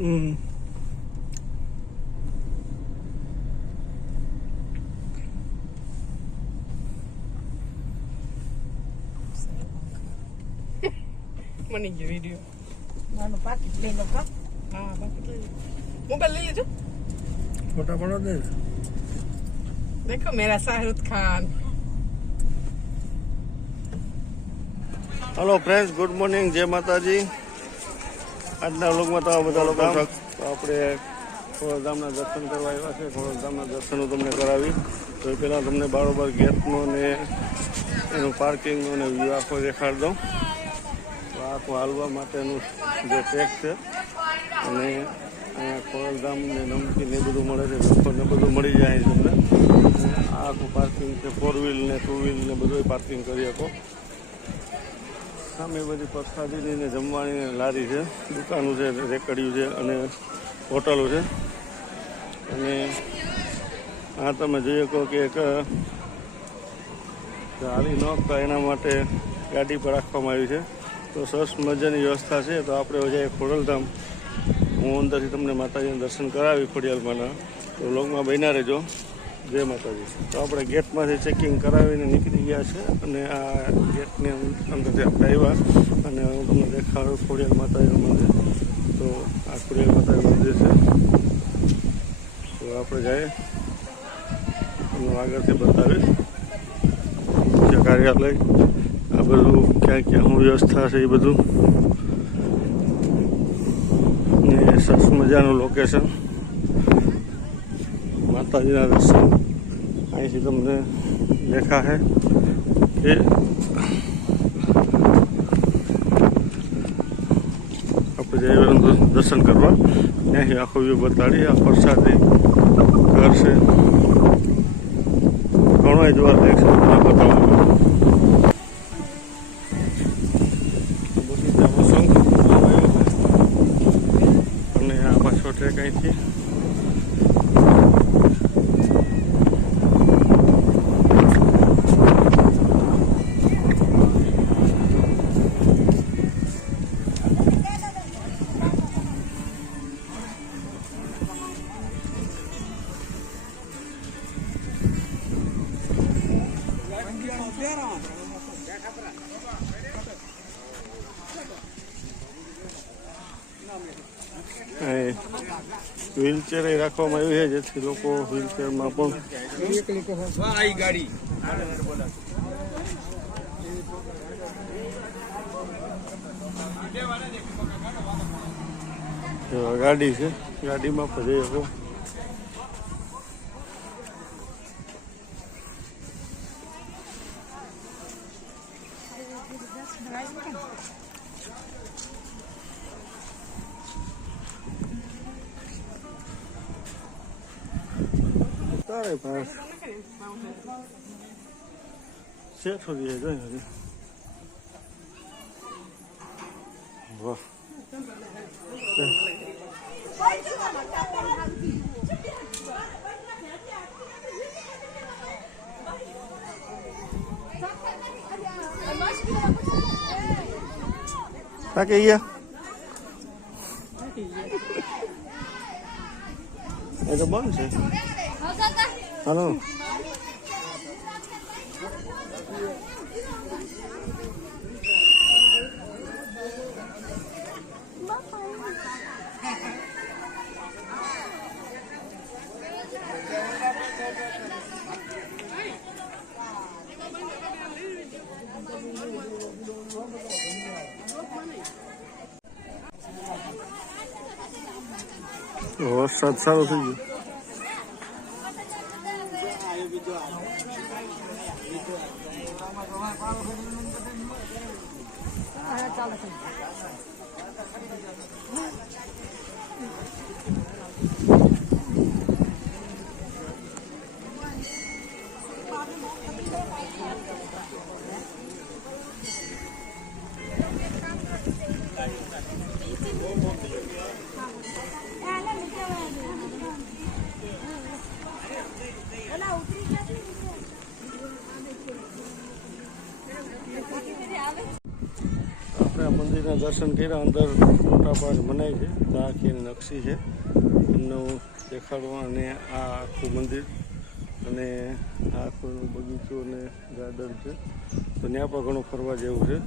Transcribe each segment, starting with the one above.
બની ગયો વિડીયો. નાનું પાકીટ લઈ લો કા. હા પાકીટ લઈ લો. મોબાઈલ લઈ લેજો. ફોટા પડો દે. देखो मेरा Shahrukh Khan. Hello friends, good morning, जय माताजी. આજના વ્લોગમાં તો બધા લોકો આપણે ખોડલધામના દર્શન કરવા આવ્યા છે. ખોડલધામના દર્શનો તમને કરાવી તો એ પહેલાં તમને બારોબાર ગેટનો ને એનું પાર્કિંગનો ને વ્યૂ આખો દેખાડ દઉં. તો આખું હાલવા માટેનું જે ટ્રેક છે અને અહીંયા ખોડલધામ ને નમકીન એ બધું મળે છે. ને બધું મળી જાય અહીં તમને. આ આખું પાર્કિંગ છે, 4 વ્હીલ ને 2 વ્હીલ ને બધું પાર્કિંગ કરી શકો. સામે બધી પ્રસાદીની ને જમવાની લારી છે, દુકાનો છે, રેકડીયું છે અને હોટલો છે. અને આ તમે જોઈ શકો કે એક હાલી ન થાય એના માટે ગાડી પર રાખવામાં આવી છે. તો સરસ મજાની વ્યવસ્થા છે. તો આપણે જઈએ ખોડલધામ. હું અંદરથી તમને માતાજીના દર્શન કરાવી ખોડિયાલમાંના. તો વ્લોગમાં બન્યા રહેજો. જય માતાજી. તો આપણે ગેટમાંથી ચેકિંગ કરાવીને નીકળી ગયા છે અને આ ગેટની અંદરથી આપણે આવ્યા અને હું તમને દેખાડું ખોડિયાલ માતાજીનું મંદિર. તો આ ખોડિયાલ માતાજીનું મંદિર છે. તો આપણે જઈએ તમને આગળથી બતાવીશ મુખ્ય કાર્યાલય, આ બધું ક્યાં ક્યાં શું વ્યવસ્થા છે એ બધું, ને સરસ મજાનું લોકેશન. માતાજીના દર્શન અહીંથી તમને દેખા છે કે આપણે જઈએ દર્શન કરવા. ત્યાંથી આખો વ્યૂ બતાડી. આ પ્રસાદી ઘર છે, ઘણો જોવા લાયક છે. તમને બતાવવાનું અને આ પાછો ટ્રેક અહીંથી વ્હીલચેર રાખવામાં આવ્યું છે જેથી લોકો વ્હીલચેરમાં પણ ગાડી છે, ગાડીમાં પણ જઈ શકો. તારે પાસ સેટ हो गया है. वाह, क्या किया ये तो बंद है. हेलो વરસાદ સારો થઈ ગયો. આપણે આ મંદિર મંદિરના દર્શન કર્યા. અંદર મોટા પાડ બનાવી છે, તો આખી એની નકશી છે, તમને હું દેખાડવા. અને આ આખું મંદિર અને આ આખું બગીચો અને ગાર્ડન છે, તો ત્યાં પણ ઘણું ફરવા જેવું છે.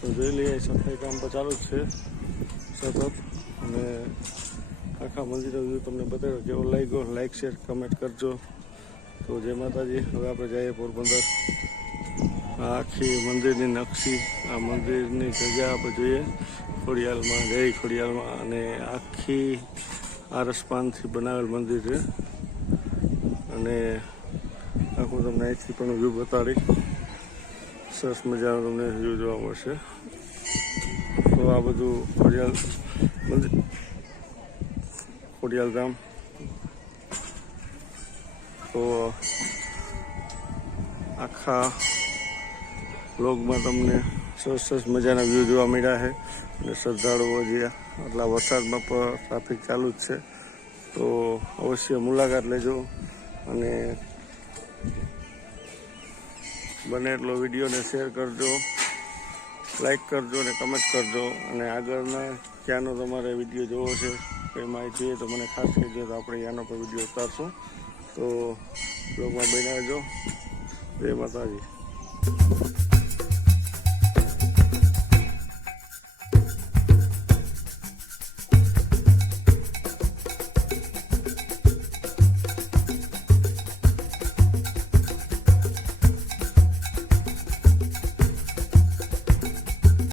તો જોઈ લઈએ, સફાઈ કામ પણ ચાલુ જ છે સતત. અને આખા મંદિરનો વ્યૂ તમને બતાવ્યો. કેવો લાગ્યો લાઈક શેર કમેન્ટ કરજો. તો જય માતાજી. હવે આપણે જઈએ પોરબંદર. આ આખી મંદિરની નકશી, આ મંદિરની જગ્યા આપણે જોઈએ ખોડિયાલમાં, જય ખોડિયાલમાં. અને આખી આરસપાનથી બનાવેલ મંદિર છે. અને આખું તમને અહીંથી પણ વ્યૂ બતાડી, સરસ મજાનો તમને વ્યૂ જોવા મળશે. તો આ બધું ખોડિયાલ મંદિર, ખોડિયાલ ધામ. તો આખા બ્લોગમાં તમને સરસ સરસ મજાના વ્યૂ જોવા મળ્યા છે. અને શ્રદ્ધાળુઓ જે આટલા વરસાદમાં પણ ટ્રાફિક ચાલુ જ છે, તો અવશ્ય મુલાકાત લેજો. અને બને એટલો વિડીયોને શેર કરજો, લાઈક કરજો અને કમેન્ટ કરજો. અને આગળના ક્યાંનો તમારે વિડીયો જોવો છે, કંઈ માહિતી જોઈએ તો મને ખાસ કહેજો, તો આપણે ત્યાંનો પણ વિડીયો ઉતારશું. તો બ્લોગમાં બનાવજો. જય માતાજી.